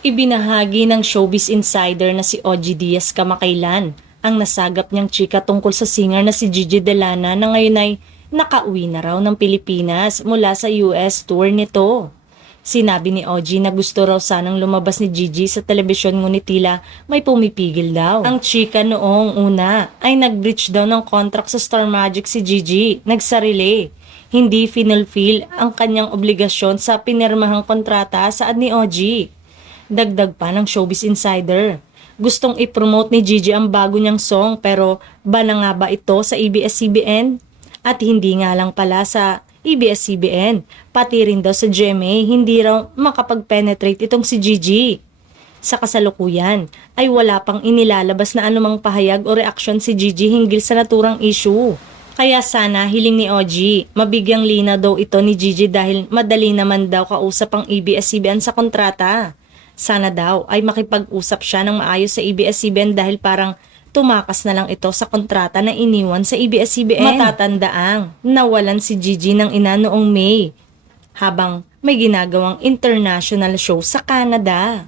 Ibinahagi ng showbiz insider na si OG Diaz kamakailan ang nasagap niyang chika tungkol sa singer na si Gigi Delana na ngayon ay nakauwi na raw ng Pilipinas mula sa US tour nito. Sinabi ni OG na gusto raw sanang lumabas ni Gigi sa telebisyon ngunit tila may pumipigil daw. Ang chika noong una ay nag-breach daw ng contract sa Star Magic si Gigi, nagsarili. Hindi finulfill ang kanyang obligasyon sa pinirmahang kontrata saad ni OG. Dagdag pa ng Showbiz Insider, gustong i-promote ni Gigi ang bago niyang song pero bala nga ba ito sa ABS-CBN? At hindi nga lang pala sa ABS-CBN, pati rin daw sa GMA hindi raw makapag-penetrate itong si Gigi. Sa kasalukuyan ay wala pang inilalabas na anumang pahayag o reaksyon si Gigi hinggil sa naturang issue. Kaya sana hiling ni OG, mabigyang lina daw ito ni Gigi dahil madali naman daw kausap ang ABS-CBN sa kontrata. Sana daw ay makipag-usap siya ng maayos sa ABS-CBN dahil parang tumakas na lang ito sa kontrata na iniwan sa ABS-CBN. Matatandaang nawalan si Gigi ng ina noong May habang may ginagawang international show sa Canada.